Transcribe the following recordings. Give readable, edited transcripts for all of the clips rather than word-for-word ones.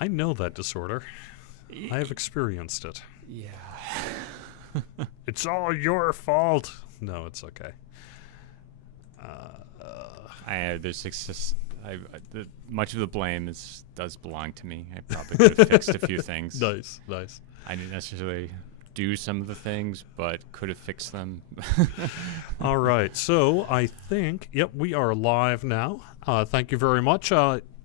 I know that disorder. I have experienced it. Yeah. It's all your fault. No, it's okay. Much of the blame does belong to me. I probably could have fixed a few things. Nice. I didn't necessarily do some of the things, but could have fixed them. All right, so I think, yep, we are live now. Thank you very much.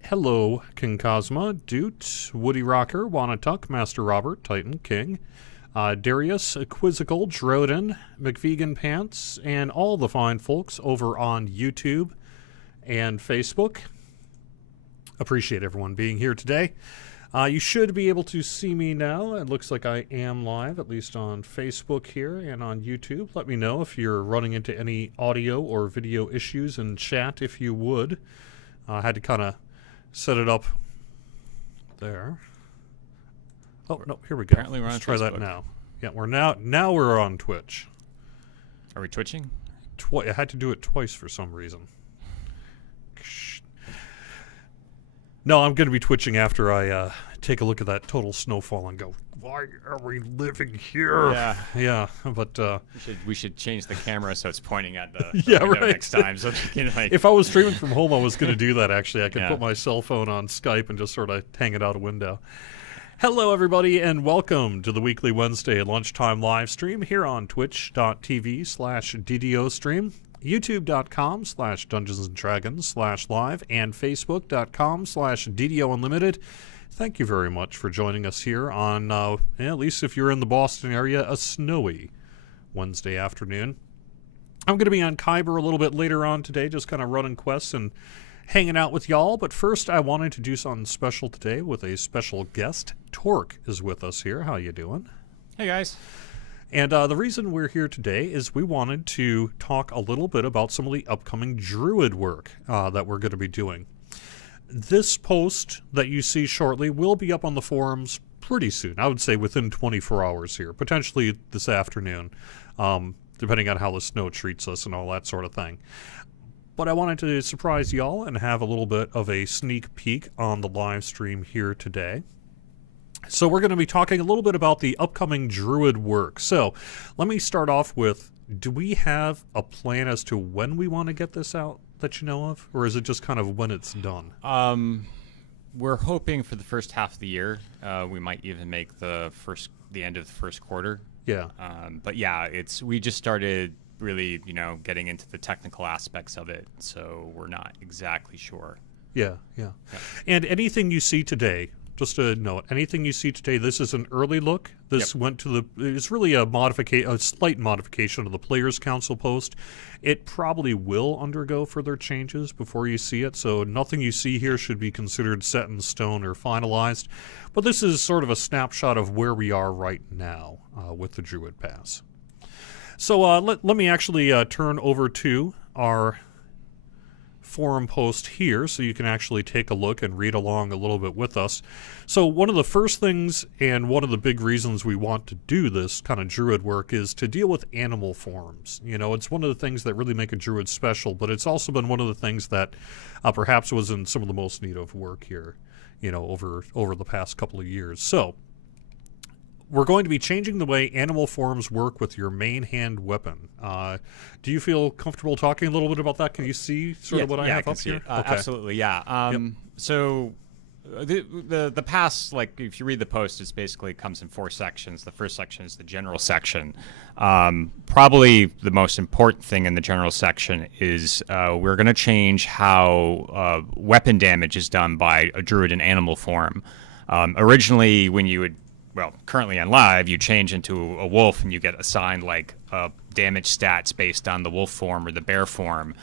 Hello, King Cosma, Doot, Woody Rocker, Wanatuck, Master Robert, Titan King, Darius, Quizzical, Drodin, McVegan Pants, and all the fine folks over on YouTube and Facebook. Appreciate everyone being here today. You should be able to see me now. It looks like I am live, at least on Facebook here and on YouTube. Let me know if you're running into any audio or video issues in chat, if you would. I had to kind of set it up there. Oh, no, here we go. Apparently we're on Let's try Facebook. that now. Yeah, we're now we're on Twitch. Are we twitching? I had to do it twice for some reason. No, I'm going to be twitching after I take a look at that total snowfall and go, why are we living here? Yeah. Yeah, but... We should change the camera so it's pointing at the Yeah, window right. next time. So we can, if I was streaming from home, I was going to do that, actually. I could Yeah. put my cell phone on Skype and just sort of hang it out a window. Hello, everybody, and welcome to the weekly Wednesday lunchtime live stream here on twitch.tv/DDO stream. youtube.com/Dungeons & Dragons/live, and facebook.com/DDO Unlimited. Thank you very much for joining us here on, at least if you're in the Boston area, a snowy Wednesday afternoon. I'm going to be on Kyber a little bit later on today, just kind of running quests and hanging out with y'all. But first, I wanted to do something special today with a special guest. Torque is with us here. How you doing? Hey, guys. And the reason we're here today is we wanted to talk a little bit about some of the upcoming Druid work that we're going to be doing. This post that you see shortly will be up on the forums pretty soon. I would say within 24 hours here, potentially this afternoon, depending on how the snow treats us and all that sort of thing. But I wanted to surprise y'all and have a little bit of a sneak peek on the live stream here today. So we're going to be talking a little bit about the upcoming Druid work. So let me start off with, do we have a plan as to when we want to get this out that you know of? Or is it just kind of when it's done? We're hoping for the first half of the year. We might even make the end of the first quarter. Yeah. But yeah, we just started really, getting into the technical aspects of it. So we're not exactly sure. Yeah. And anything you see today, just a note, anything you see today, this is an early look. This went to it's really a slight modification of the Players Council post. It probably will undergo further changes before you see it, so nothing you see here should be considered set in stone or finalized. But this is sort of a snapshot of where we are right now with the Druid Pass. So let me actually turn over to our forum post here so you can actually take a look and read along a little bit with us. So one of the first things and one of the big reasons we want to do this kind of Druid work is to deal with animal forms. It's one of the things that really make a Druid special, but it's also been one of the things that perhaps was in some of the most need of work here, over the past couple of years. So we're going to be changing the way animal forms work with your main hand weapon. Do you feel comfortable talking a little bit about that? Can you see sort of what I have up here? Okay. Absolutely, yeah. So the pass, like if you read the post, it basically comes in 4 sections. The first section is the general section. Probably the most important thing in the general section is we're going to change how weapon damage is done by a druid in animal form. Originally, when you would currently on live, you change into a wolf and you get assigned like damage stats based on the wolf form or the bear form.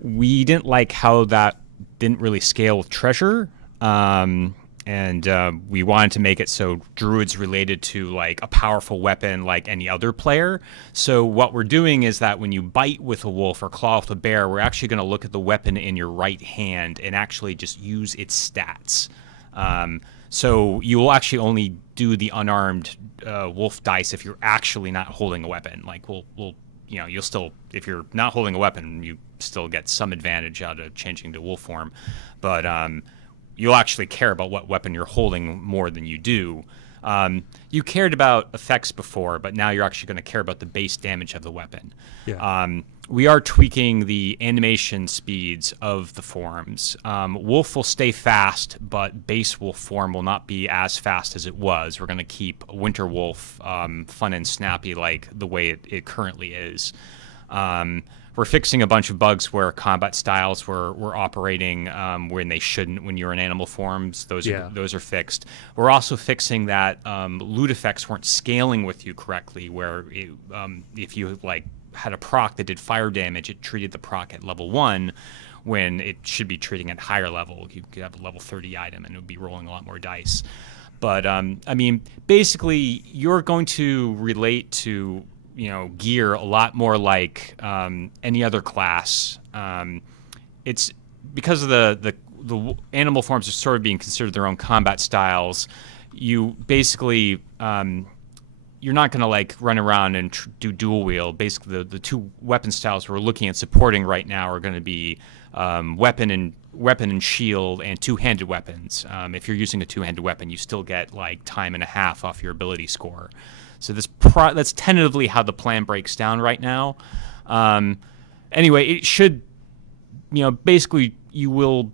We didn't like how that didn't really scale with treasure, and we wanted to make it so druids related to like a powerful weapon like any other player. So what we're doing is that when you bite with a wolf or claw with a bear, we're actually going to look at the weapon in your right hand and actually just use its stats. So you will actually only do the unarmed wolf dice if you're actually not holding a weapon. Like you'll still, if you're not holding a weapon, you still get some advantage out of changing to wolf form. But you'll actually care about what weapon you're holding more than you do. You cared about effects before, but now you're actually going to care about the base damage of the weapon. Yeah. We are tweaking the animation speeds of the forms. Wolf will stay fast, but base wolf form will not be as fast as it was. We're going to keep Winter Wolf fun and snappy like the way it currently is. We're fixing a bunch of bugs where combat styles were operating when they shouldn't when you're in animal forms. Those are fixed. We're also fixing that loot effects weren't scaling with you correctly, where if you like had a proc that did fire damage, it treated the proc at level 1 when it should be treating at higher level. You could have a level 30 item and it would be rolling a lot more dice. But I mean, basically, you're going to relate to gear a lot more like any other class. It's because of the animal forms are sort of being considered their own combat styles. You basically you're not going to like run around and do dual wield. Basically, the two weapon styles we're looking at supporting right now are going to be weapon and shield and two-handed weapons. If you're using a two-handed weapon, you still get like time and a half off your ability score. So that's tentatively how the plan breaks down right now. Anyway, it should, basically you'll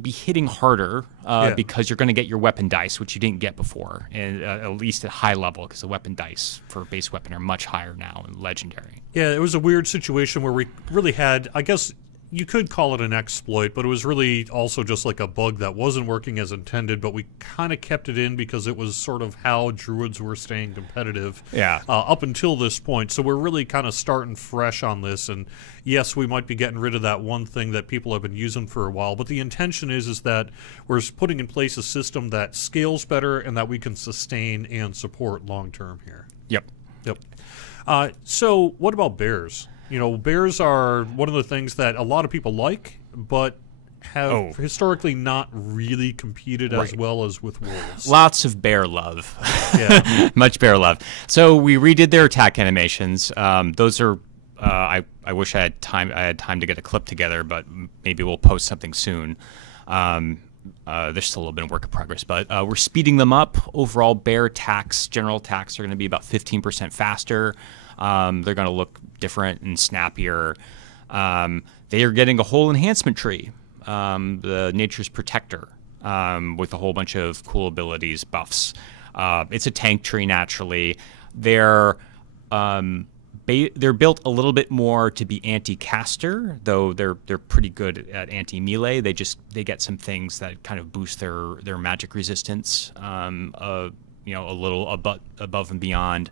be hitting harder because you're going to get your weapon dice, which you didn't get before, and at least at high level, because the weapon dice for base weapon are much higher now in legendary. Yeah, it was a weird situation where we really had, I guess you could call it an exploit, but it was really also just like a bug that wasn't working as intended, but we kind of kept it in because it was sort of how Druids were staying competitive up until this point. So we're really kind of starting fresh on this, and yes, we might be getting rid of that one thing that people have been using for a while, but the intention is that we're putting in place a system that scales better and that we can sustain and support long-term here. Yep. So what about bears? Bears are one of the things that a lot of people like, but have historically not really competed as well as with wolves. Lots of bear love. Yeah. Much bear love. So we redid their attack animations. Those are, I wish I had time to get a clip together, but maybe we'll post something soon. There's still a little bit of work in progress, but we're speeding them up. Overall, bear attacks, general attacks, are going to be about 15% faster. They're going to look different and snappier. They are getting a whole enhancement tree, the Nature's Protector, with a whole bunch of cool abilities, buffs. It's a tank tree naturally. They're built a little bit more to be anti-caster, though they're pretty good at anti-melee. They get some things that kind of boost their magic resistance, a little above and beyond.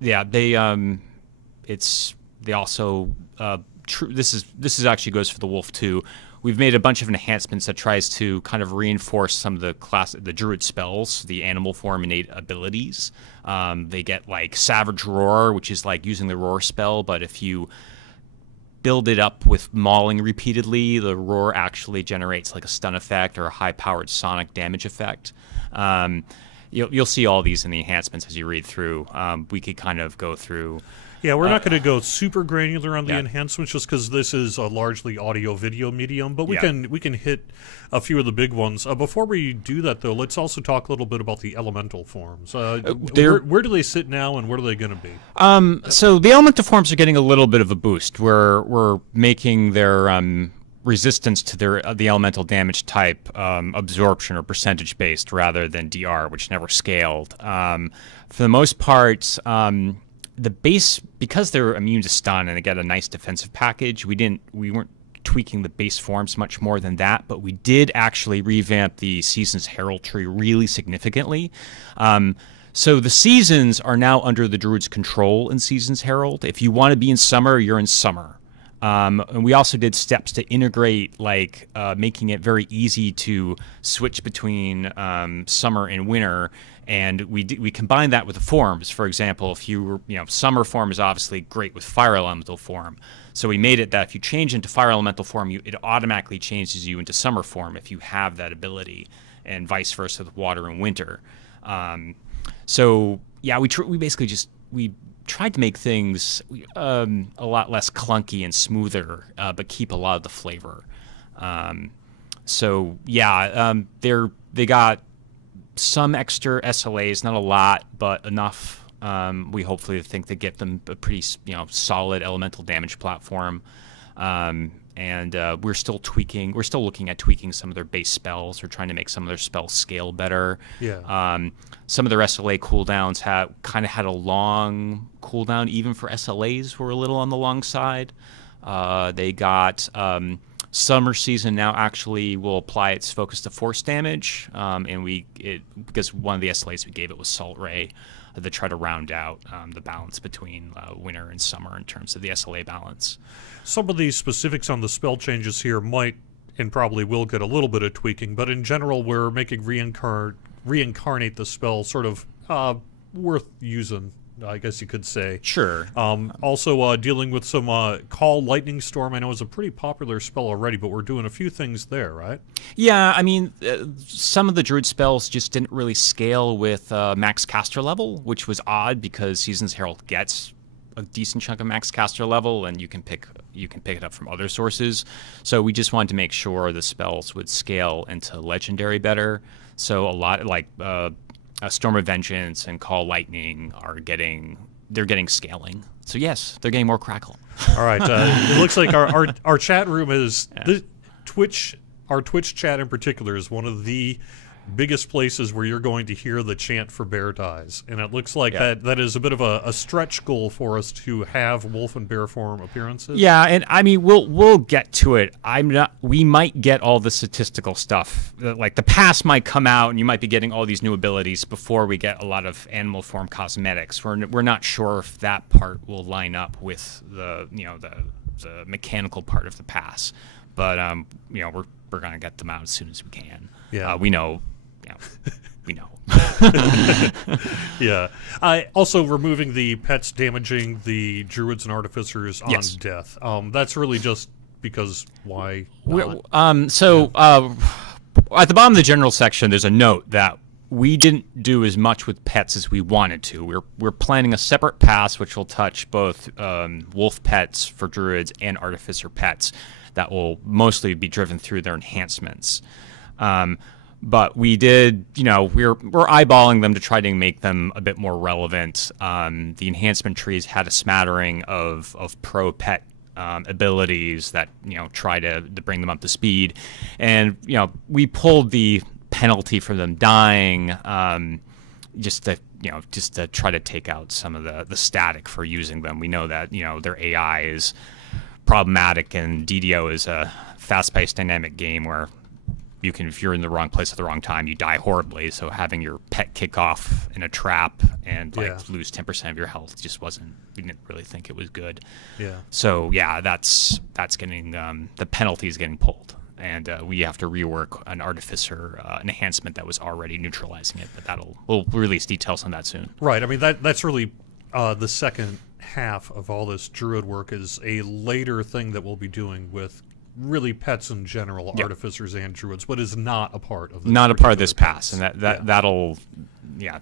They also this is actually goes for the wolf too. We've made a bunch of enhancements that tries to kind of reinforce some of the Druid spells, the animal form innate abilities. They get like Savage Roar, which is like using the Roar spell, but if you build it up with mauling repeatedly, the Roar actually generates like a stun effect or a high-powered sonic damage effect. You'll see all these in the enhancements as you read through. We could kind of go through. Yeah, we're not going to go super granular on the enhancements just because this is a largely audio-video medium, but we can hit a few of the big ones. Before we do that, though, let's also talk a little bit about the elemental forms. Where do they sit now, and what are they going to be? So the elemental forms are getting a little bit of a boost. We're making their resistance to the elemental damage type absorption or percentage based rather than DR, which never scaled. For the most part, the base, because they're immune to stun and they get a nice defensive package, we weren't tweaking the base forms much more than that, but we did actually revamp the Seasons Heraldry really significantly. So the seasons are now under the Druid's control in Seasons Herald. If you want to be in summer, you're in summer. And we also did steps to integrate, like making it very easy to switch between summer and winter. And we combined that with the forms. For example, if summer form is obviously great with fire elemental form. So we made it that if you change into fire elemental form, it automatically changes you into summer form if you have that ability, and vice versa with water and winter. So yeah, we basically we tried to make things a lot less clunky and smoother, but keep a lot of the flavor. So yeah, they got some extra SLAs, not a lot, but enough. We hopefully think to get them a pretty solid elemental damage platform. And we're still tweaking. We're still looking at tweaking some of their base spells. We're trying to make some of their spells scale better. Yeah. Some of their SLA cooldowns kind of had a long cooldown. Even for SLAs, were a little on the long side. They got Summer Season now actually will apply its focus to force damage, and because one of the SLAs we gave it was Salt Ray to try to round out the balance between winter and summer in terms of the SLA balance. Some of these specifics on the spell changes here might and probably will get a little bit of tweaking, but in general we're making reincarnate the spell sort of worth using, I guess you could say. Sure. Also dealing with some Call Lightning Storm. I know is a pretty popular spell already, but we're doing a few things there, right? Yeah, I mean, some of the Druid spells just didn't really scale with max caster level, which was odd because Season's Herald gets a decent chunk of max caster level, and you can pick it up from other sources. So we just wanted to make sure the spells would scale into Legendary better. So a lot like Storm of Vengeance and Call Lightning they're getting scaling. So yes, they're getting more crackle. All right. It looks like our chat room is our Twitch chat in particular is one of the biggest places where you're going to hear the chant for Bear Dies, and it looks like that is a bit of a stretch goal for us to have wolf and bear form appearances. Yeah, and I mean we'll get to it. We might get all the statistical stuff, like the pass might come out, and you might be getting all these new abilities before we get a lot of animal form cosmetics. We're not sure if that part will line up with the mechanical part of the pass, but we're gonna get them out as soon as we can. Yeah, we know. We know. Yeah. Also removing the pets damaging the druids and artificers on death. That's really just because why not? At the bottom of the general section, there's a note that we didn't do as much with pets as we wanted to. We're planning a separate pass which will touch both wolf pets for druids and artificer pets that will mostly be driven through their enhancements. But we did, we're eyeballing them to try to make them a bit more relevant. The enhancement trees had a smattering of pro pet abilities that try to bring them up to speed, and we pulled the penalty for them dying just to try to take out some of the static for using them. We know that their AI is problematic, and DDO is a fast-paced dynamic game where if you're in the wrong place at the wrong time, you die horribly. So having your pet kick off in a trap and lose 10% of your health we didn't really think it was good. Yeah. So yeah, that's getting the penalty is getting pulled, and we have to rework an artificer enhancement that was already neutralizing it. But we'll release details on that soon. Right. I mean that's really the second half of all this druid work is a later thing that we'll be doing with really pets in general, artificers and druids, but is not a part of this pass, and that'll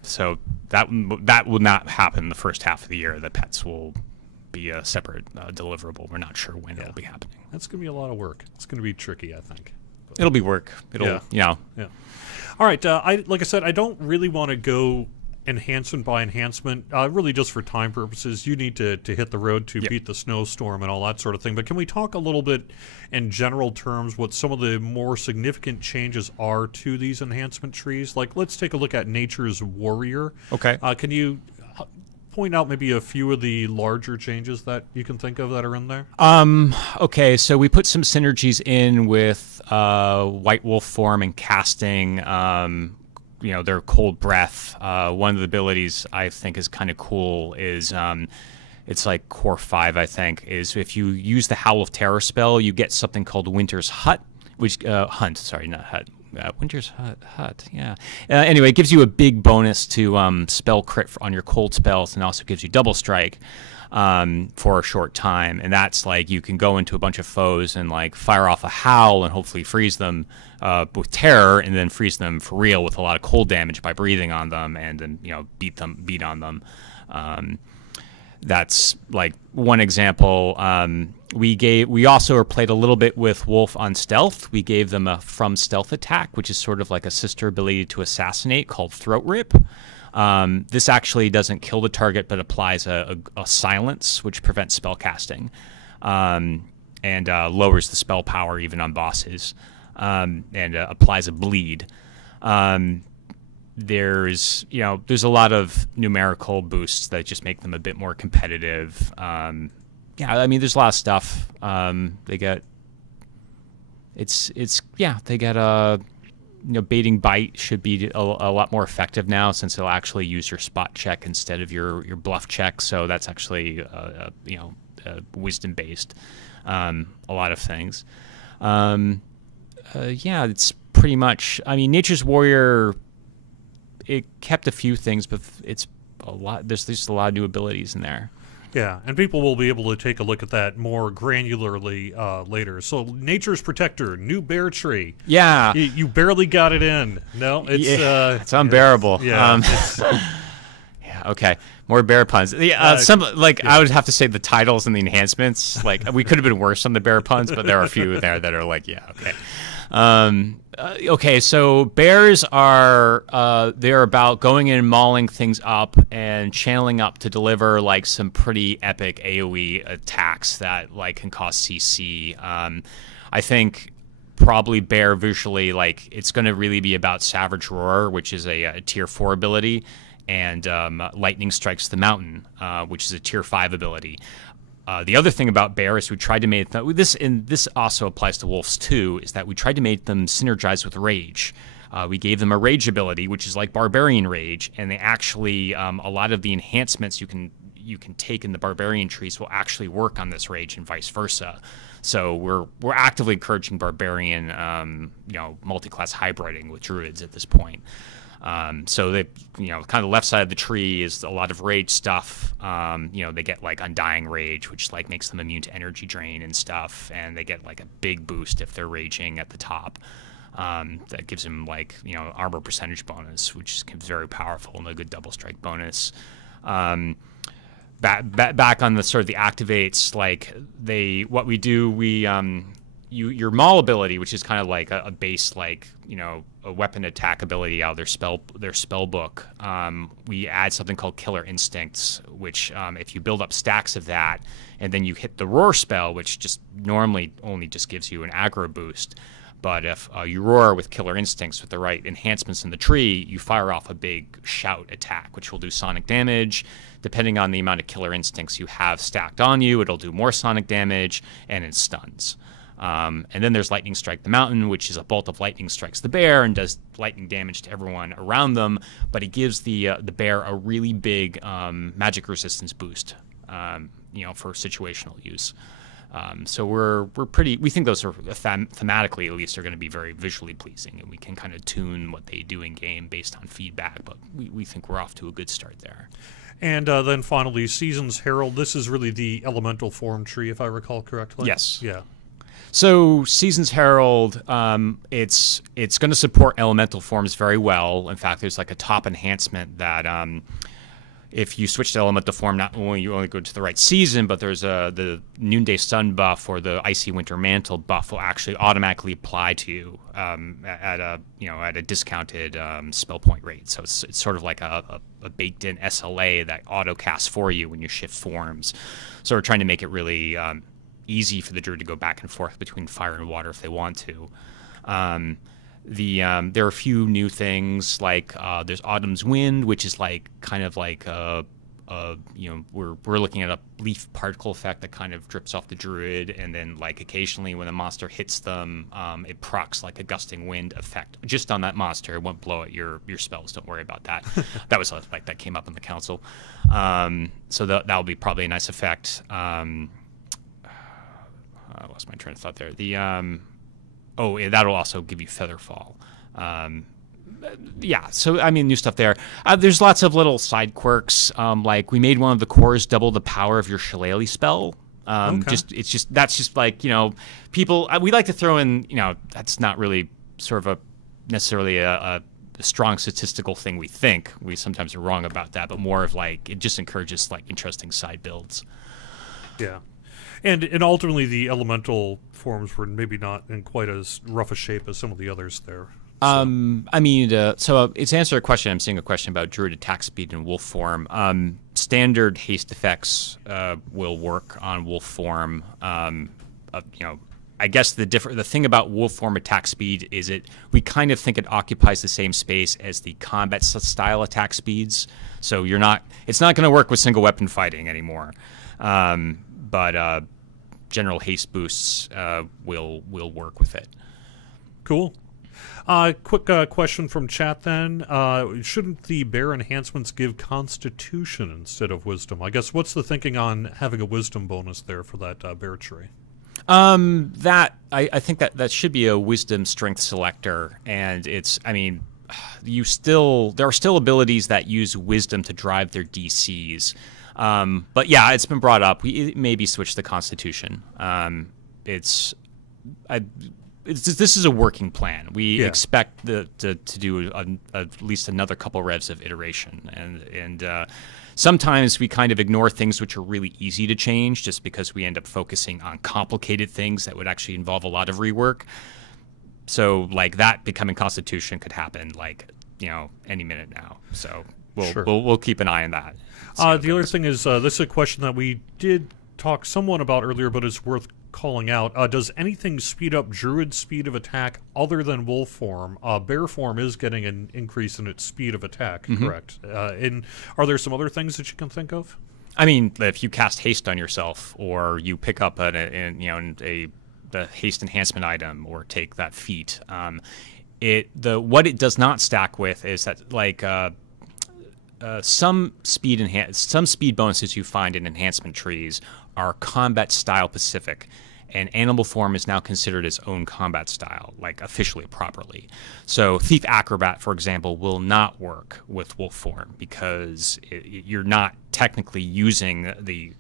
so that will not happen the first half of the year. The pets will be a separate deliverable. We're not sure when it'll be happening. That's going to be a lot of work. It's going to be tricky, I think. But it'll be work. All right. Like I said, I don't really want to go enhancement by enhancement, really just for time purposes. You need to hit the road to beat the snowstorm and all that sort of thing. But can we talk a little bit in general terms what some of the more significant changes are to these enhancement trees? Like, let's take a look at Nature's Warrior. Okay. Can you point out maybe a few of the larger changes that you can think of that are in there? Okay, so we put some synergies in with White Wolf form and casting. Their cold breath. One of the abilities I think is kind of cool is it's like core 5, I think, is if you use the Howl of Terror spell, you get something called Winter's Hunt, which Winter's Hut, yeah. Anyway, it gives you a big bonus to spell crit on your cold spells, and also gives you double strike for a short time. And that's like you can go into a bunch of foes and like fire off a howl and hopefully freeze them with terror, and then freeze them for real with a lot of cold damage by breathing on them, and then beat on them. That's like one example. We also played a little bit with Wolf on stealth. We gave them a from stealth attack, which is sort of like a sister ability to assassinate called Throat Rip. This actually doesn't kill the target, but applies a silence, which prevents spell casting, and lowers the spell power even on bosses, and applies a bleed. There's a lot of numerical boosts that just make them a bit more competitive. Yeah, I mean, there's a lot of stuff. They get baiting bite should be a lot more effective now, since it'll actually use your spot check instead of your bluff check. So that's actually wisdom based. A lot of things. It's pretty much. I mean, Nature's Warrior. It kept a few things, but it's a lot. There's just a lot of new abilities in there. Yeah, and people will be able to take a look at that more granularly later. So, Nature's Protector, new bear tree. Yeah, you barely got it in. No, it's unbearable. Okay, more bear puns. I would have to say the titles and the enhancements. Like, we could have been worse on the bear puns, but there are a few there that are like, yeah, okay. Okay, so bears are they're about going in and mauling things up and channeling up to deliver like some pretty epic AoE attacks that like can cost CC. I think probably bear visually, like, it's going to really be about Savage Roar, which is a tier 4 ability, and Lightning Strikes the Mountain, which is a tier 5 ability. The other thing about bear is we tried to make them, this also applies to wolves too, is that we tried to make them synergize with rage. We gave them a rage ability, which is like barbarian rage, and they actually a lot of the enhancements you can take in the barbarian trees will actually work on this rage and vice versa. So we're actively encouraging barbarian multi-class hybriding with druids at this point. So they, kind of left side of the tree is a lot of rage stuff. They get like Undying Rage, which like makes them immune to energy drain and stuff, and they get like a big boost if they're raging at the top. That gives them like armor percentage bonus, which is very powerful and a good double strike bonus. Back on the sort of the activates, like your maul ability, which is kind of like a base, like a weapon attack ability out of their spell book. We add something called Killer Instincts, which if you build up stacks of that, and then you hit the Roar spell, which just normally only just gives you an aggro boost. But if you roar with Killer Instincts with the right enhancements in the tree, you fire off a big shout attack, which will do sonic damage. Depending on the amount of Killer Instincts you have stacked on you, it'll do more sonic damage, and it stuns. And then there's Lightning Strike the Mountain, which is a bolt of lightning strikes the bear and does lightning damage to everyone around them, but it gives the bear a really big magic resistance boost, for situational use. So we think those are thematically, at least, are going to be very visually pleasing, and we can kind of tune what they do in game based on feedback, but we think we're off to a good start there. And then finally, Seasons Herald. This is really the elemental form tree, if I recall correctly. Yes. Yeah. So Seasons Herald, it's going to support elemental forms very well. In fact, there's like a top enhancement that if you switch to elemental form, not only you only go to the right season, but there's the Noonday Sun buff or the Icy Winter Mantle buff will actually automatically apply to you at a discounted spell point rate. So it's sort of like a baked-in SLA that auto casts for you when you shift forms. So we're trying to make it really easy for the druid to go back and forth between fire and water if they want to. There are a few new things, like there's Autumn's Wind, which is like kind of like we're looking at a leaf particle effect that kind of drips off the druid, and then like occasionally when a monster hits them, it procs like a gusting wind effect just on that monster. It won't blow at your spells. Don't worry about that. That was like that came up in the council. So that'll be probably a nice effect. I lost my train of thought there. That'll also give you Featherfall. So I mean, new stuff there. There's lots of little side quirks. Like we made one of the cores double the power of your Shillelagh spell. Okay. That's just like people. We like to throw in. That's not really sort of necessarily a strong statistical thing we think. We sometimes are wrong about that, but more of like it just encourages like interesting side builds. Yeah. And ultimately the elemental forms were maybe not in quite as rough a shape as some of the others there. So. I mean, so it's to answer a question. I'm seeing a question about Druid attack speed in wolf form. Standard haste effects will work on wolf form. I guess the thing about wolf form attack speed is we kind of think it occupies the same space as the combat style attack speeds. So it's not going to work with single weapon fighting anymore. But general haste boosts will work with it. Cool. Quick question from chat then. Shouldn't the bear enhancements give Constitution instead of Wisdom? I guess what's the thinking on having a Wisdom bonus there for that bear tree? I think that should be a Wisdom Strength selector, and there are still abilities that use Wisdom to drive their DCs. But yeah, it's been brought up. We maybe switch to Constitution. This is a working plan. We expect to do at least another couple revs of iteration, and sometimes we kind of ignore things which are really easy to change just because we end up focusing on complicated things that would actually involve a lot of rework. So like that becoming Constitution could happen any minute now. So we'll keep an eye on that. The other thing is this is a question that we did talk somewhat about earlier, but it's worth calling out. Does anything speed up Druid's speed of attack other than wolf form? Bear form is getting an increase in its speed of attack, correct? And are there some other things that you can think of? I mean, if you cast haste on yourself, or you pick up the haste enhancement item, or take that feat, what it does not stack with is that some speed bonuses you find in enhancement trees are combat style specific, and animal form is now considered its own combat style, like officially properly. So Thief Acrobat, for example, will not work with wolf form because you're not technically using the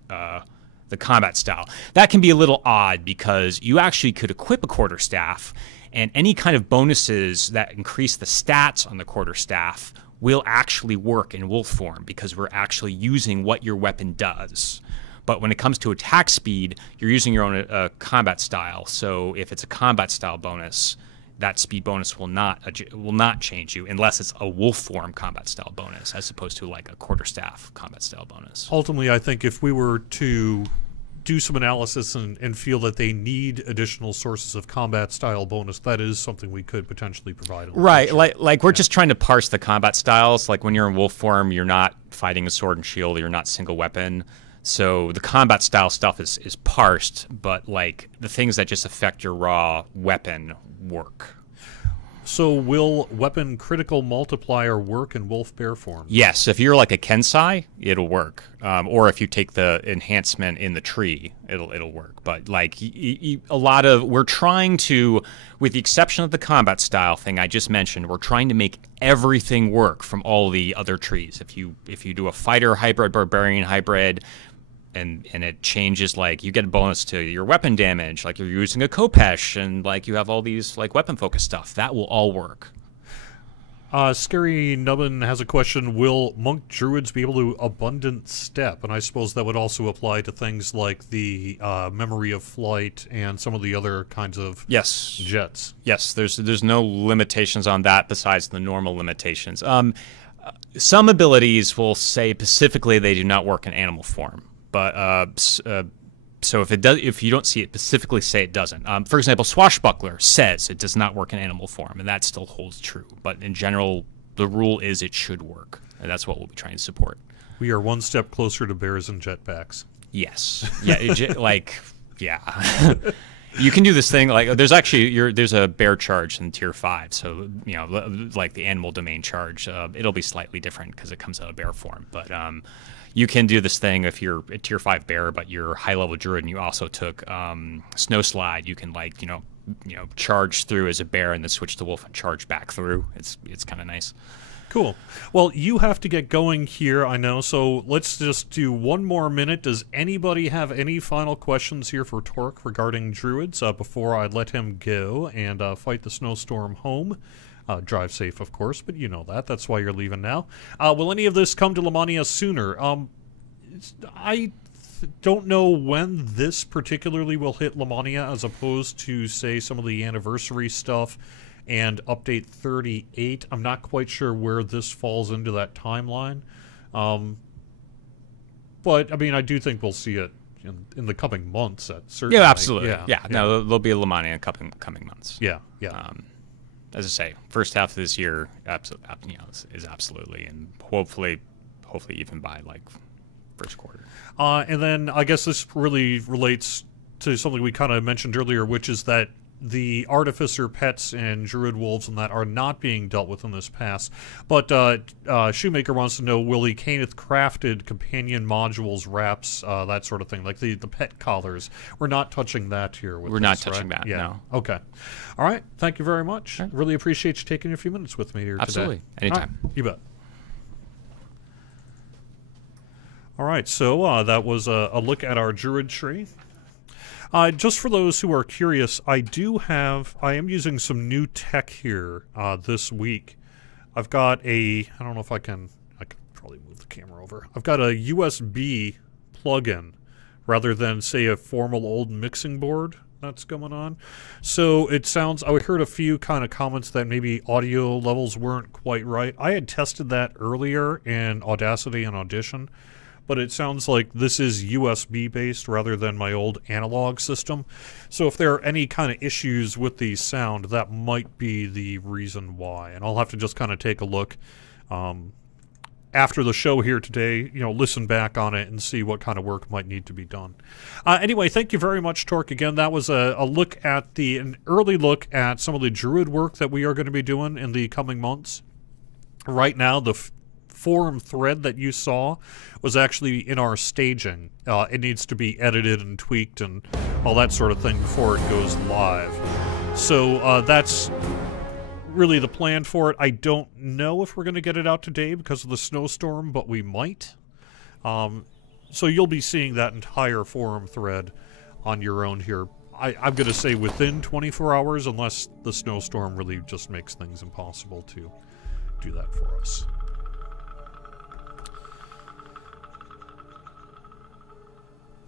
combat style. That can be a little odd because you actually could equip a quarterstaff, and any kind of bonuses that increase the stats on the quarterstaff will actually work in wolf form because we're actually using what your weapon does. But when it comes to attack speed, you're using your own combat style. So if it's a combat style bonus, that speed bonus will not change you unless it's a wolf form combat style bonus, as opposed to like a quarterstaff combat style bonus. Ultimately, I think if we were to do some analysis and feel that they need additional sources of combat style bonus, that is something we could potentially provide. Right, like we're just trying to parse the combat styles. Like when you're in wolf form, you're not fighting a sword and shield, you're not single weapon. So the combat style stuff is parsed, but like the things that just affect your raw weapon work. So will weapon critical multiplier work in wolf bear form? Yes, if you're like a Kensai, it'll work. Or if you take the enhancement in the tree, it'll work. But like we're trying to, with the exception of the combat style thing I just mentioned, we're trying to make everything work from all the other trees. If you do a fighter hybrid, barbarian hybrid, and it changes, like you get a bonus to your weapon damage, like you're using a Kopesh, and like you have all these like weapon focused stuff, that will all work. Scary Nubbin has a question: will monk druids be able to abundant step? And I suppose that would also apply to things like the memory of flight and some of the other kinds of jets. Yes, there's no limitations on that besides the normal limitations. Some abilities will say specifically they do not work in animal form. But so if you don't see it specifically say it doesn't. For example, Swashbuckler says it does not work in animal form, and that still holds true. But in general, the rule is it should work, and that's what we'll be trying to support. We are one step closer to bears and jetpacks. Yes. Yeah. Yeah. You can do this thing like there's a bear charge in tier 5, so like the animal domain charge. It'll be slightly different because it comes out of bear form, but. You can do this thing if you're a tier 5 bear, but you're high-level druid and you also took Snow Slide. You can charge through as a bear and then switch to wolf and charge back through. It's kind of nice. Cool. Well, you have to get going here, I know, so let's just do one more minute. Does anybody have any final questions here for Torque regarding druids before I let him go and fight the snowstorm home? Drive safe, of course, but you know that. That's why you're leaving now. Will any of this come to Lamania sooner? I don't know when this particularly will hit Lamania as opposed to, say, some of the anniversary stuff and update 38. I'm not quite sure where this falls into that timeline. But, I mean, I do think we'll see it in the coming months. Certainly. Yeah, absolutely. Yeah. No, there'll be a Lamania in coming months. Yeah. As I say, first half of this year, is absolutely, and hopefully even by, like, first quarter. And then I guess this really relates to something we kind of mentioned earlier, which is that the Artificer pets and Druid wolves and that are not being dealt with in this pass. But Shoemaker wants to know, will the Caneth crafted companion modules, wraps, that sort of thing, like the pet collars? We're not touching that here. We're not touching that, no. Okay. All right. Thank you very much. Sure. Really appreciate you taking a few minutes with me here today. Absolutely. Anytime. Right. You bet. All right, so that was a look at our Druid tree. Just for those who are curious, I am using some new tech here this week. I've got I don't know if I can probably move the camera over. I've got a USB plug-in rather than, say, a formal old mixing board that's going on. So it sounds, I heard a few kind of comments that maybe audio levels weren't quite right. I had tested that earlier in Audacity and Audition, but it sounds like this is USB based rather than my old analog system. So if there are any kind of issues with the sound, that might be the reason why. And I'll have to just kind of take a look after the show here today, listen back on it and see what kind of work might need to be done. Anyway, thank you very much, Torque. Again, that was an early look at some of the Druid work that we are going to be doing in the coming months. Right now, the forum thread that you saw was actually in our staging. It needs to be edited and tweaked and all that sort of thing before it goes live. So that's really the plan for it. I don't know if we're going to get it out today because of the snowstorm, but we might. So you'll be seeing that entire forum thread on your own here. I'm going to say within 24 hours, unless the snowstorm really just makes things impossible to do that for us.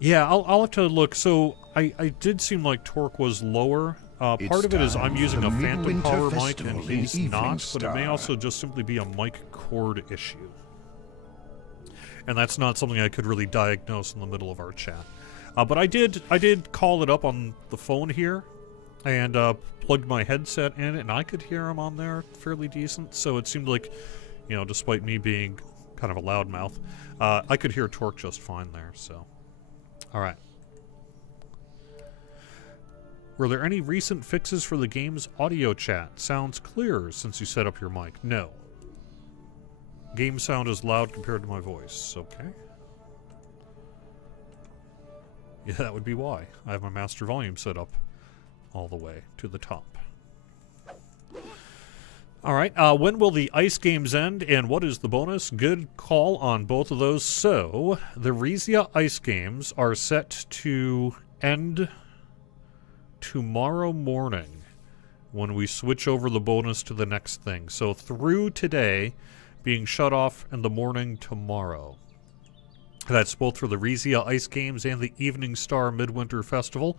Yeah, I'll have to look. So I did seem like Torque was lower. Part of it is I'm using a phantom power mic and he's not, but it may also just simply be a mic cord issue. And that's not something I could really diagnose in the middle of our chat. But I did call it up on the phone here and plugged my headset in, and I could hear him on there fairly decent. So it seemed like, despite me being kind of a loudmouth, I could hear Torque just fine there. So, all right. Were there any recent fixes for the game's audio chat? Sounds clearer since you set up your mic. No. Game sound is loud compared to my voice. Okay. Yeah, that would be why. I have my master volume set up all the way to the top. Alright, when will the ice games end and what is the bonus? Good call on both of those. So, the Resia ice games are set to end tomorrow morning when we switch over the bonus to the next thing. So through today, being shut off in the morning tomorrow. That's both for the Resia Ice Games and the Evening Star Midwinter Festival.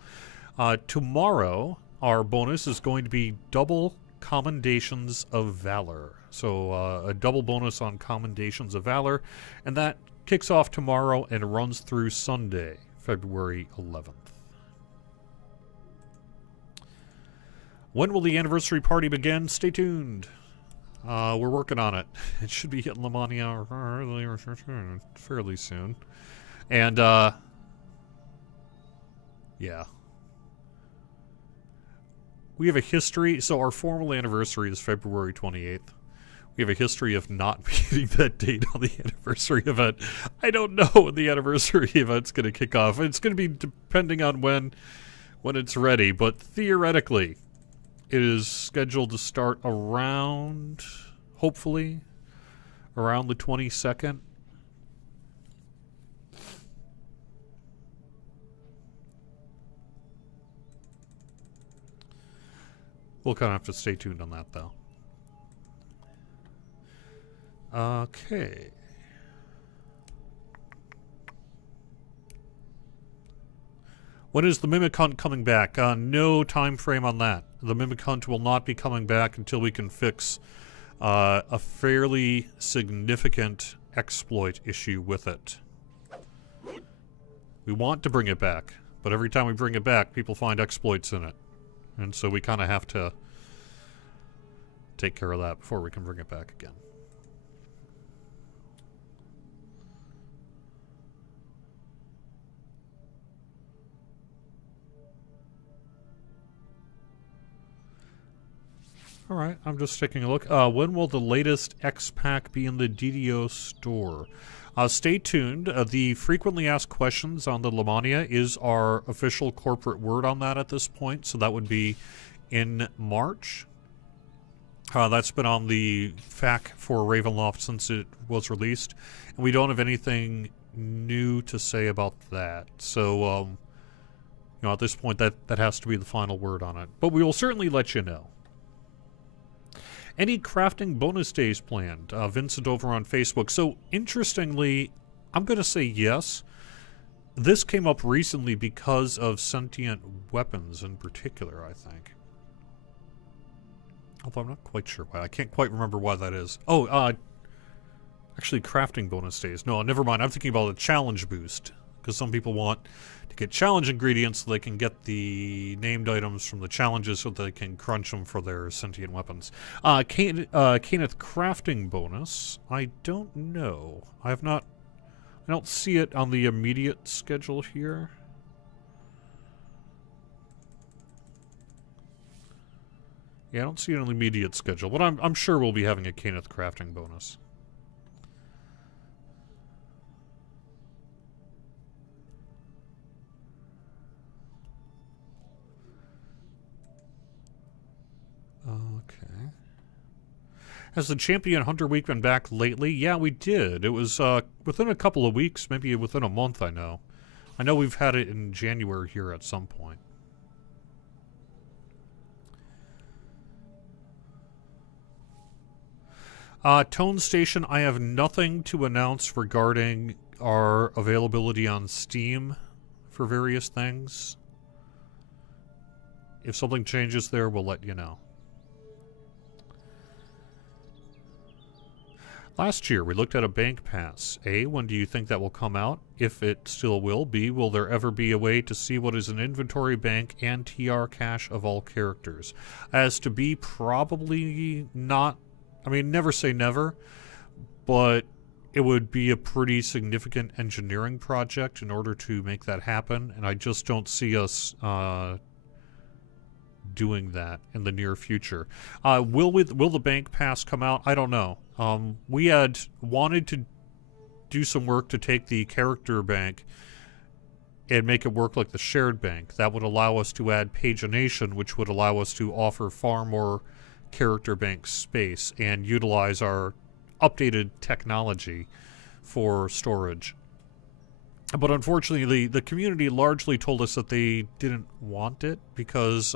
Tomorrow, our bonus is going to be double Commendations of Valor. So a double bonus on Commendations of Valor, and that kicks off tomorrow and runs through Sunday, February 11th. When will the anniversary party begin? Stay tuned. We're working on it. It should be hitting Lamania fairly soon. And, yeah. We have a history. So our formal anniversary is February 28th. We have a history of not meeting that date on the anniversary event. I don't know when the anniversary event's going to kick off. It's going to be depending on when it's ready. But theoretically, it is scheduled to start around, hopefully, around the 22nd. We'll kind of have to stay tuned on that, though. Okay. When is the Mimic Hunt coming back? No time frame on that. The Mimic Hunt will not be coming back until we can fix a fairly significant exploit issue with it. We want to bring it back, but every time we bring it back, people find exploits in it. And so we kind of have to take care of that before we can bring it back again. All right, I'm just taking a look. When will the latest X-Pack be in the DDO store? Stay tuned. The frequently asked questions on the Lamania is our official corporate word on that at this point, so that would be in March. That's been on the FAQ for Ravenloft since it was released, and we don't have anything new to say about that. So, you know, at this point, that has to be the final word on it. But we will certainly let you know. Any crafting bonus days planned? Vincent over on Facebook. So, interestingly, I'm going to say yes. This came up recently because of sentient weapons in particular, I think. Although I'm not quite sure why. I can't quite remember why that is. Oh, actually crafting bonus days. No, never mind. I'm thinking about a challenge boost. Because some people want to get challenge ingredients so they can get the named items from the challenges so they can crunch them for their sentient weapons. Kenneth crafting bonus. I don't know. I don't see it on the immediate schedule here. Yeah, I don't see it on the immediate schedule, but I'm sure we'll be having a Kenneth crafting bonus. Okay. Has the Champion Hunter Week been back lately? Yeah, we did. It was within a couple of weeks, maybe within a month, I know. I know we've had it in January here at some point. Tone Station, I have nothing to announce regarding our availability on Steam for various things. If something changes there, we'll let you know. Last year, we looked at a bank pass. A, when do you think that will come out? If it still will. B, will there ever be a way to see what is an inventory bank and TR cache of all characters? As to B, probably not. I mean, never say never, but it would be a pretty significant engineering project in order to make that happen, and I just don't see us doing that in the near future. Will the bank pass come out? I don't know. We had wanted to do some work to take the character bank and make it work like the shared bank. That would allow us to add pagination, which would allow us to offer far more character bank space and utilize our updated technology for storage. But unfortunately, the community largely told us that they didn't want it because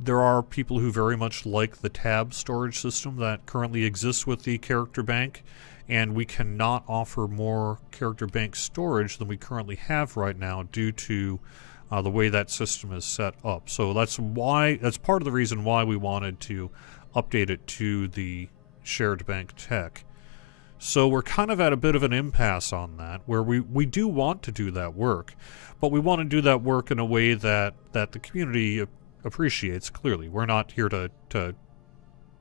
there are people who very much like the tab storage system that currently exists with the character bank, and we cannot offer more character bank storage than we currently have right now due to the way that system is set up. So that's part of the reason why we wanted to update it to the shared bank tech. So we're kind of at a bit of an impasse on that, where we do want to do that work, but we want to do that work in a way that the community appreciates. Clearly, we're not here to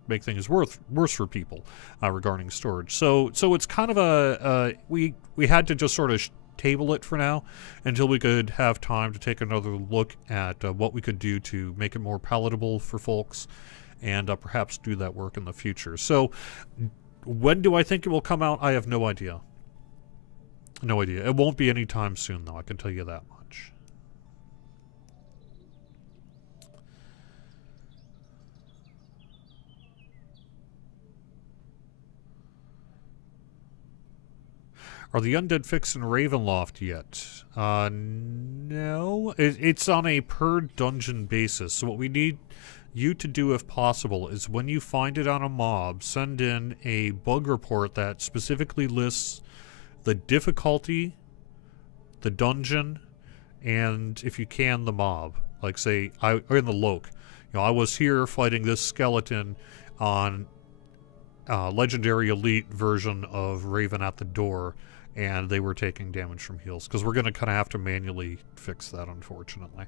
make things worse for people regarding storage. So it's kind of we had to just sort of table it for now until we could have time to take another look at what we could do to make it more palatable for folks and perhaps do that work in the future. So when do I think it will come out? I have no idea. No idea. It won't be anytime soon, though, I can tell you that much. Are the undead fixed in Ravenloft yet? No. It's on a per dungeon basis. So what we need you to do if possible is when you find it on a mob, send in a bug report that specifically lists the difficulty, the dungeon, and if you can, the mob. Like say, or in the Loke. You know, I was here fighting this skeleton on Legendary Elite version of Raven at the Door, and they were taking damage from heals. Because we're going to kind of have to manually fix that, unfortunately.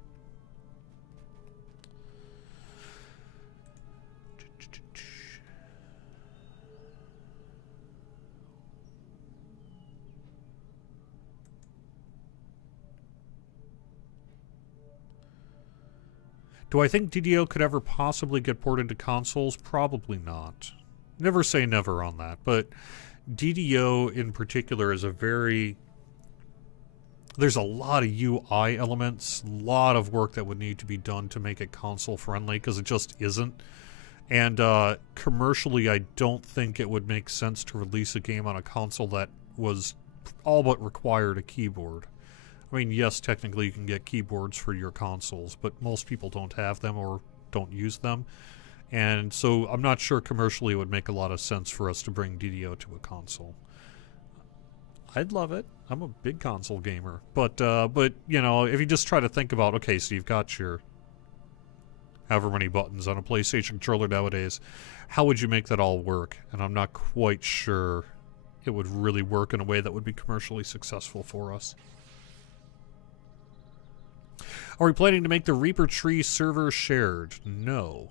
Do I think DDO could ever possibly get ported to consoles? Probably not. Never say never on that, but DDO in particular is a very... There's a lot of UI elements, a lot of work that would need to be done to make it console friendly, because it just isn't. And commercially, I don't think it would make sense to release a game on a console that was all but required a keyboard. I mean, yes, technically you can get keyboards for your consoles, but most people don't have them or don't use them. And so I'm not sure commercially it would make a lot of sense for us to bring DDO to a console. I'd love it. I'm a big console gamer. But you know, if you just try to think about, okay, so you've got your however many buttons on a PlayStation controller nowadays, how would you make that all work? And I'm not quite sure it would really work in a way that would be commercially successful for us. Are we planning to make the Reaper Tree server shared? No.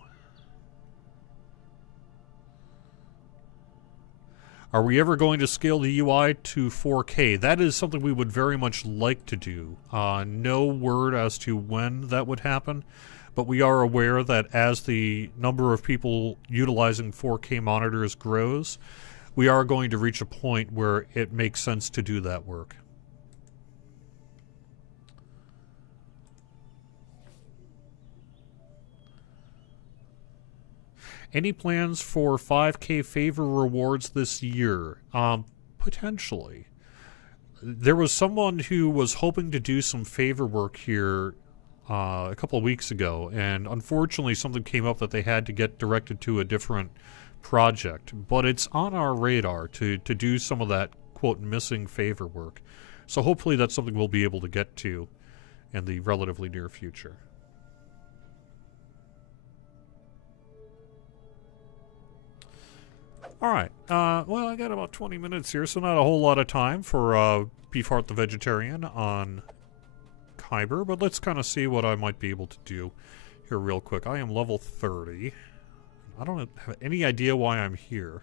Are we ever going to scale the UI to 4K? That is something we would very much like to do. No word as to when that would happen, but we are aware that as the number of people utilizing 4K monitors grows, we are going to reach a point where it makes sense to do that work. Any plans for 5K favor rewards this year? Potentially. There was someone who was hoping to do some favor work here a couple of weeks ago, and unfortunately something came up that they had to get directed to a different project. But it's on our radar to do some of that, quote, missing favor work. So hopefully that's something we'll be able to get to in the relatively near future. Alright, well, I got about 20 minutes here, so not a whole lot of time for Beefheart the Vegetarian on Kyber, but let's kind of see what I might be able to do here real quick. I am level 30. I don't have any idea why I'm here,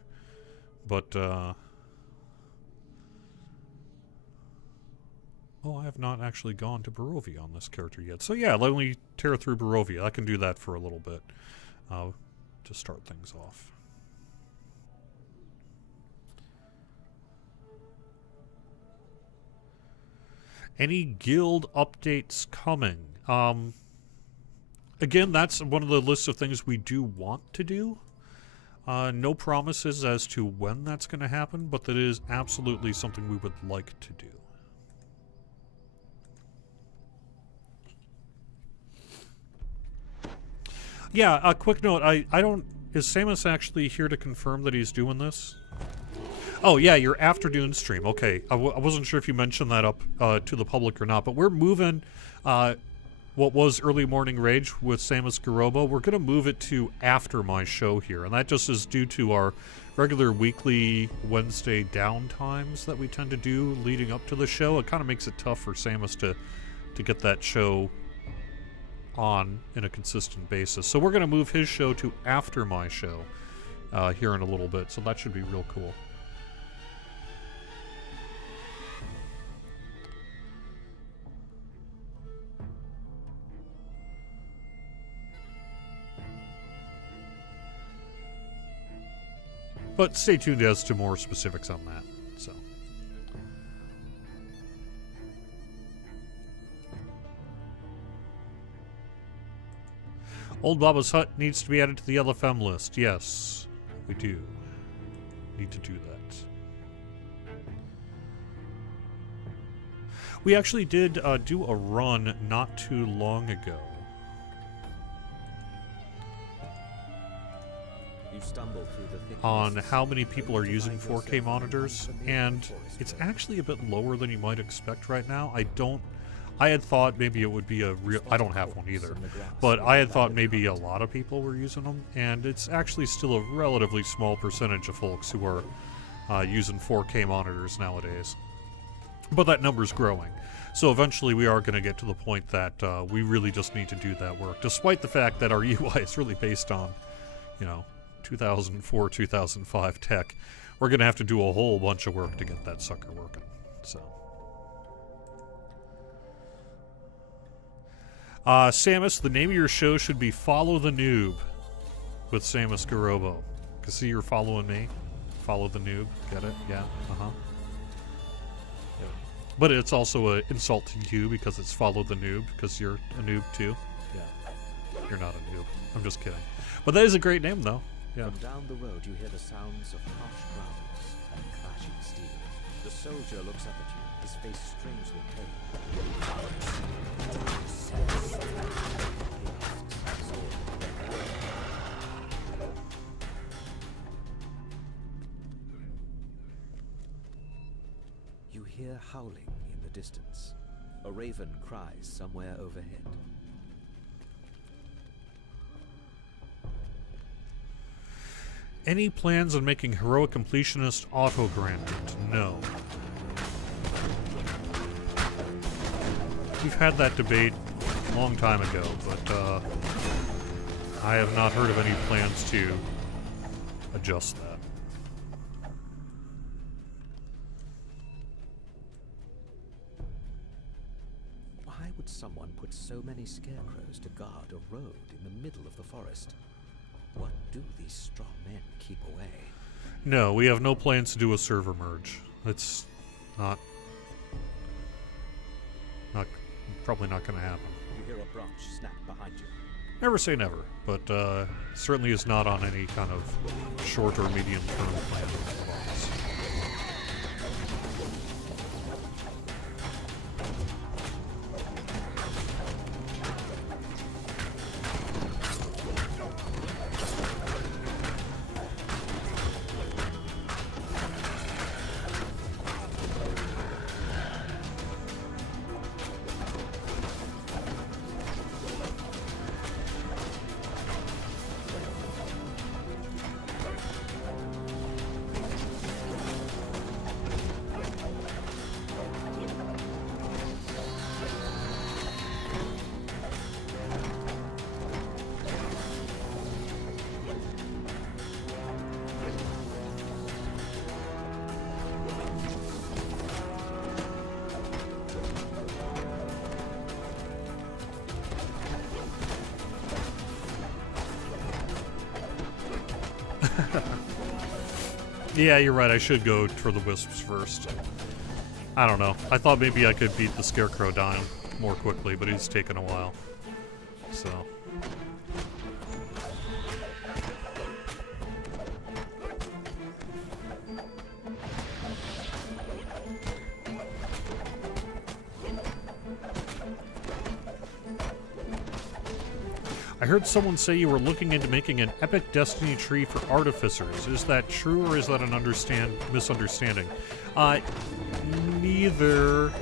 but, oh, I have not actually gone to Barovia on this character yet. So yeah, let me tear through Barovia. I can do that for a little bit to start things off. Any guild updates coming? Again, that's one of the lists of things we do want to do. No promises as to when that's going to happen, but that is absolutely something we would like to do. Yeah, a quick note. I don't... Is Samus actually here to confirm that he's doing this? Oh, yeah, your afternoon stream. Okay, I wasn't sure if you mentioned that up to the public or not, but we're moving what was Early Morning Rage with Samus Garoba. We're going to move it to after my show here, and that just is due to our regular weekly Wednesday downtimes that we tend to do leading up to the show. It kind of makes it tough for Samus to get that show on in a consistent basis. So we're going to move his show to after my show here in a little bit, so that should be real cool. But stay tuned as to more specifics on that. So, Old Baba's Hut needs to be added to the LFM list. Yes, we do need to do that. We actually did do a run not too long ago. on how many people are using 4K monitors, and it's actually a bit lower than you might expect right now. I had thought maybe it would be a real... I don't have one either, but I had thought maybe a lot of people were using them, and it's actually still a relatively small percentage of folks who are using 4K monitors nowadays. But that number's growing. So eventually we are going to get to the point that we really just need to do that work, despite the fact that our UI is really based on, 2004, 2005 tech. We're going to have to do a whole bunch of work to get that sucker working. So... Samus, the name of your show should be Follow the Noob with Samus Garobo. Cause see, you're following me. Follow the Noob. Get it? Yeah. Uh-huh. Yeah. But it's also an insult to you because it's Follow the Noob because you're a noob too. Yeah. You're not a noob. I'm just kidding. But that is a great name though. Yeah. From down the road you hear the sounds of harsh growls and clashing steel. The soldier looks up at you, his face strangely pale. You hear howling in the distance. A raven cries somewhere overhead. Any plans on making Heroic Completionist auto-granted? No. We've had that debate a long time ago, but I have not heard of any plans to adjust that. Why would someone put so many scarecrows to guard a road in the middle of the forest? What do these straw men keep away? No, we have no plans to do a server merge. It's probably not going to happen. You hear a branch snap behind you. Never say never, but certainly is not on any kind of short or medium term plan of ours. Yeah, you're right. I should go for the Wisps first. I don't know. I thought maybe I could beat the Scarecrow down more quickly, but he's taken a while. So... I heard someone say you were looking into making an epic destiny tree for artificers. Is that true, or is that an misunderstanding? Neither.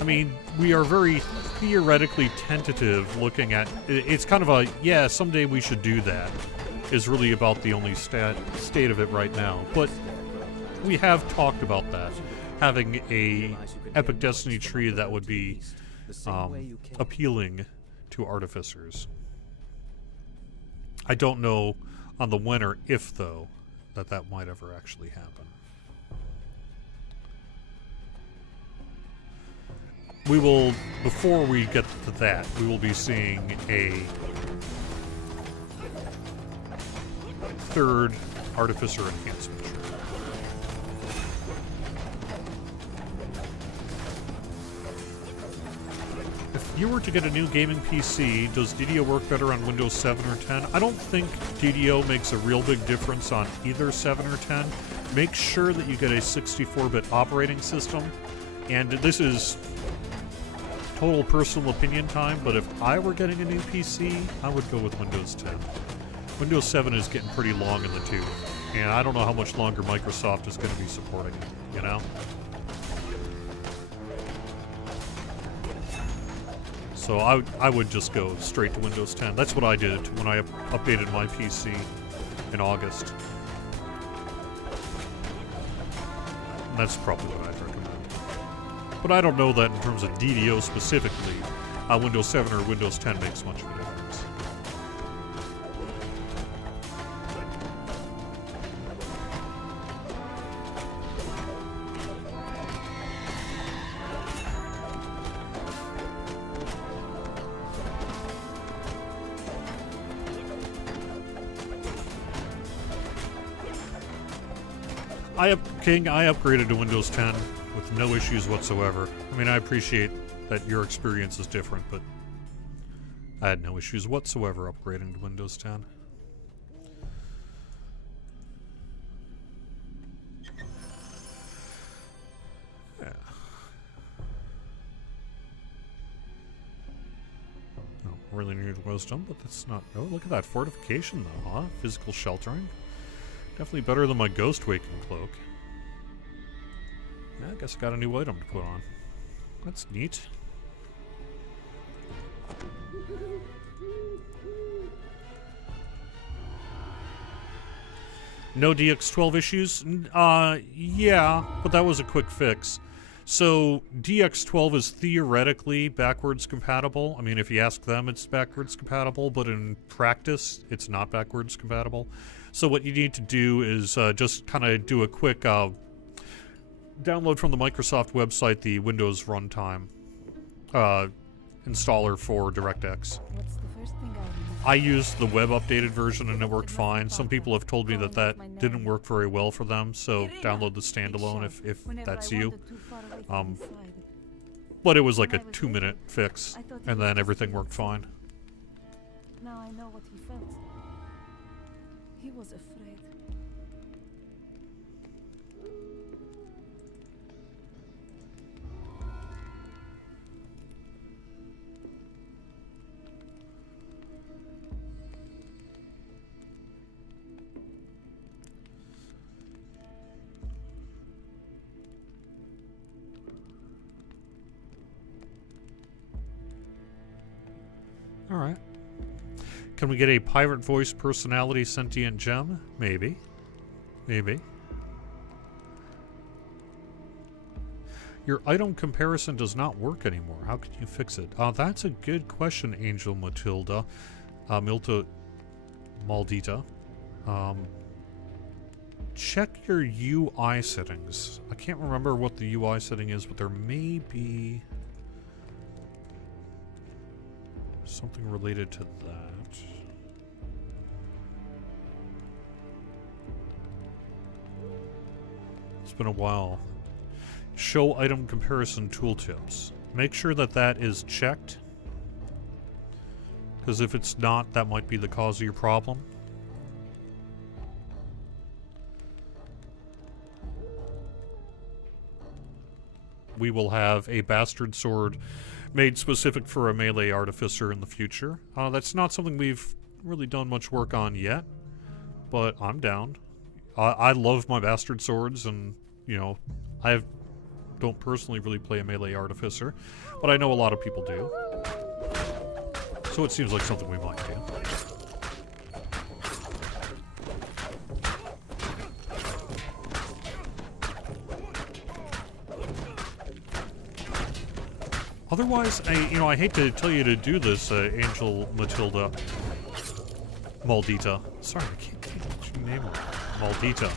I mean, we are very theoretically tentative looking at... It's kind of a, yeah, someday we should do that, is really about the only state of it right now. But we have talked about that. Having a epic destiny tree that would be appealing to artificers. I don't know on the when or if, though, that might ever actually happen. We will, before we get to that, we will be seeing a third artificer enhancement. If you were to get a new gaming PC, does DDO work better on Windows 7 or 10? I don't think DDO makes a real big difference on either 7 or 10. Make sure that you get a 64-bit operating system. And this is total personal opinion time, but if I were getting a new PC, I would go with Windows 10. Windows 7 is getting pretty long in the tooth, and I don't know how much longer Microsoft is going to be supporting it, you know? So I would just go straight to Windows 10. That's what I did when I updated my PC in August. And that's probably what I'd recommend. But I don't know that in terms of DDO specifically, Windows 7 or Windows 10 makes much of a difference. I upgraded to Windows 10 with no issues whatsoever. I mean, I appreciate that your experience is different, but I had no issues whatsoever upgrading to Windows 10. Yeah. No, really need wisdom, but that's not... Oh, look at that fortification, though, huh? Physical sheltering. Definitely better than my Ghost Waking Cloak. Yeah, I guess I got a new item to put on. That's neat. No DX12 issues? Yeah, but that was a quick fix. So, DX12 is theoretically backwards compatible. I mean, if you ask them, it's backwards compatible, but in practice, it's not backwards compatible. So what you need to do is just kind of do a quick download from the Microsoft website the Windows Runtime installer for DirectX. What's the first thing I used the web updated version and it worked fine. Some people have told me that that didn't work very well for them, so download the standalone if that's you. But it was like a 2-minute fix, and then everything worked fine. Now I know what he felt. He was afraid. All right. Can we get a pirate voice personality sentient gem? Maybe. Maybe. Your item comparison does not work anymore. How can you fix it? That's a good question, Angel Matilda. Milta Maldita. Check your UI settings. I can't remember what the UI setting is, but there may be something related to that. It's been a while. Show item comparison tooltips. Make sure that that is checked, because if it's not, that might be the cause of your problem. We will have a bastard sword made specific for a melee artificer in the future. That's not something we've really done much work on yet, but I'm down. I love my bastard swords, and, you know, don't personally really play a melee artificer, but I know a lot of people do. So it seems like something we might do. Otherwise, I hate to tell you to do this, Angel Matilda Maldita. Sorry, I can't get your name right. Maldita.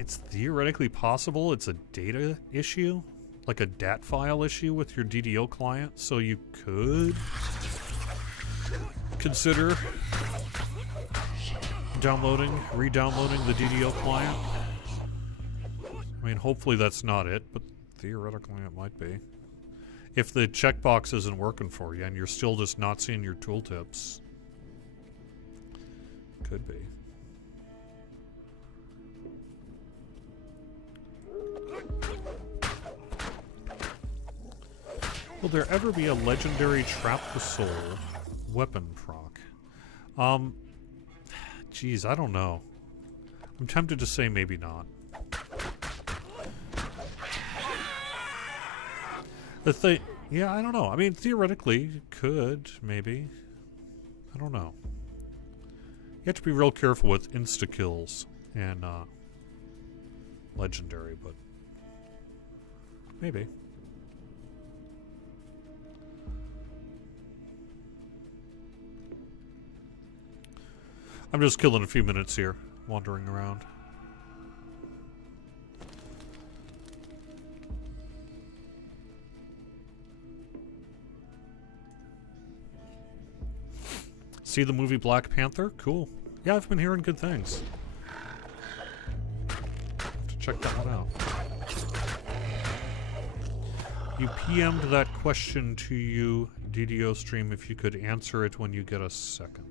It's theoretically possible it's a data issue, like a DAT file issue with your DDO client, so you could consider re-downloading the DDO client. I mean, hopefully that's not it, but theoretically it might be. If the checkbox isn't working for you and you're still just not seeing your tooltips, could be. Will there ever be a legendary Trap the Soul weapon proc. Geez, I don't know. I'm tempted to say maybe not. The thing, yeah, I don't know. I mean, theoretically, could, maybe. I don't know. You have to be real careful with insta-kills and, legendary, but maybe. I'm just killing a few minutes here, wandering around. See the movie Black Panther? Cool. Yeah, I've been hearing good things. Have to check that one out. You PM'd that question to you, DDO stream, if you could answer it when you get a second.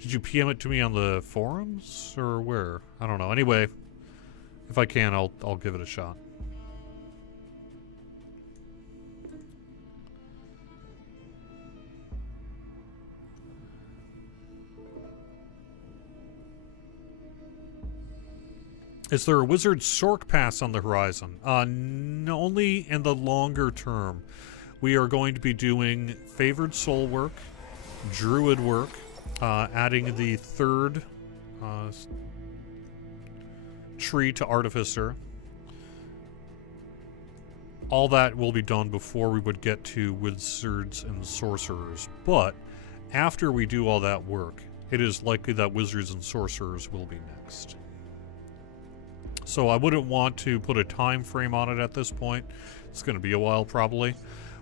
Did you PM it to me on the forums or where? I don't know. Anyway, if I can, I'll give it a shot. Is there a Wizard Sork Pass on the horizon? No, only in the longer term. We are going to be doing Favored Soul work, Druid work, adding the third tree to Artificer. All that will be done before we would get to Wizards and Sorcerers. But after we do all that work, it is likely that Wizards and Sorcerers will be next. So I wouldn't want to put a time frame on it at this point. It's going to be a while probably.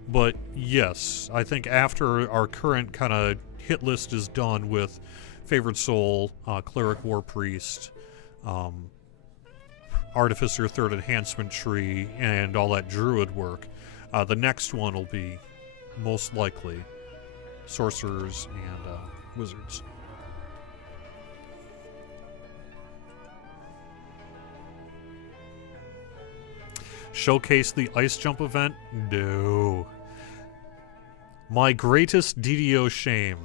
But yes, I think after our current kind of hit list is done with Favored Soul, Cleric War Priest, Artificer third enhancement tree, and all that Druid work, the next one will be most likely Sorcerers and Wizards. Showcase the ice jump event? No. My greatest DDO shame.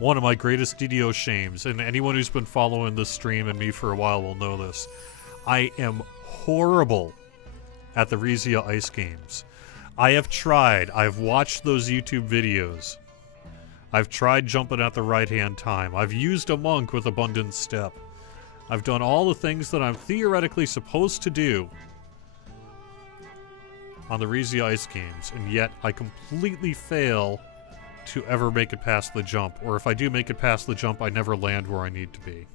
One of my greatest DDO shames, and anyone who's been following this stream and me for a while will know this. I am horrible at the Rizia ice games. I have tried. I've watched those YouTube videos. I've tried jumping at the right-hand time. I've used a monk with Abundant Step. I've done all the things that I'm theoretically supposed to do on the Rizia ice games, and yet I completely fail to ever make it past the jump. Or if I do make it past the jump, I never land where I need to be.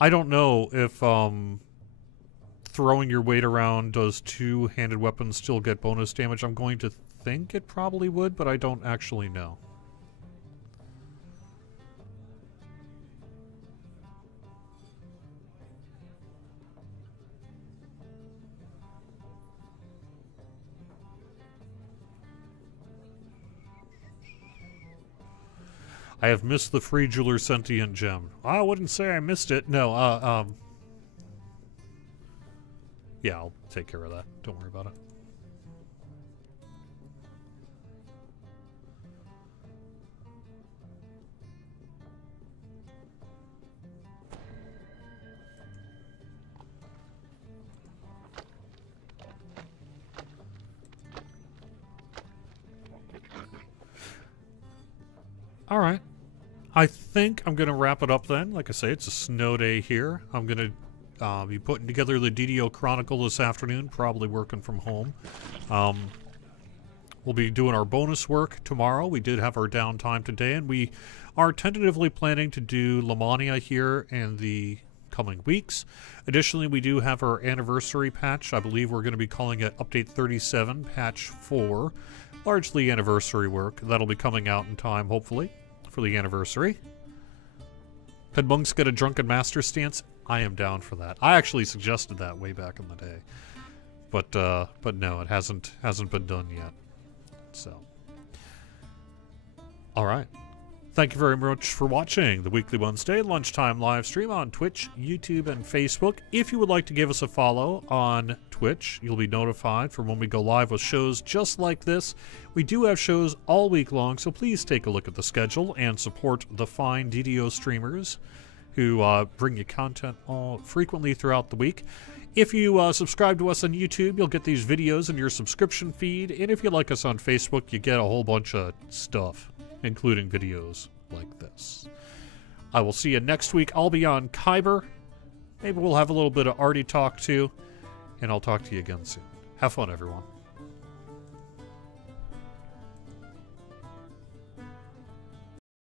I don't know if throwing your weight around does two-handed weapons still get bonus damage. I'm going to think it probably would, but I don't actually know. I have missed the free Jeweler Sentient Gem. I wouldn't say I missed it. No, yeah, I'll take care of that. Don't worry about it. All right. I think I'm going to wrap it up then. Like I say, it's a snow day here. I'm going to be putting together the DDO Chronicle this afternoon, probably working from home. We'll be doing our bonus work tomorrow. We did have our downtime today, and we are tentatively planning to do Lamania here in the coming weeks. Additionally, we do have our anniversary patch. I believe we're going to be calling it Update 37, Patch 4. Largely anniversary work. That'll be coming out in time, hopefully, for the anniversary. Can monks get a Drunken Master stance? I am down for that. I actually suggested that way back in the day. but no, it hasn't been done yet. So, all right. Thank you very much for watching the weekly Wednesday lunchtime live stream on Twitch, YouTube, and Facebook. If you would like to give us a follow on Twitch, you'll be notified for when we go live with shows just like this. We do have shows all week long, so please take a look at the schedule and support the fine DDO streamers who bring you content frequently throughout the week. If you subscribe to us on YouTube, you'll get these videos in your subscription feed, and if you like us on Facebook, you get a whole bunch of stuff, including videos like this. I will see you next week. I'll be on Kyber. Maybe we'll have a little bit of arty talk too, and I'll talk to you again soon. Have fun, everyone.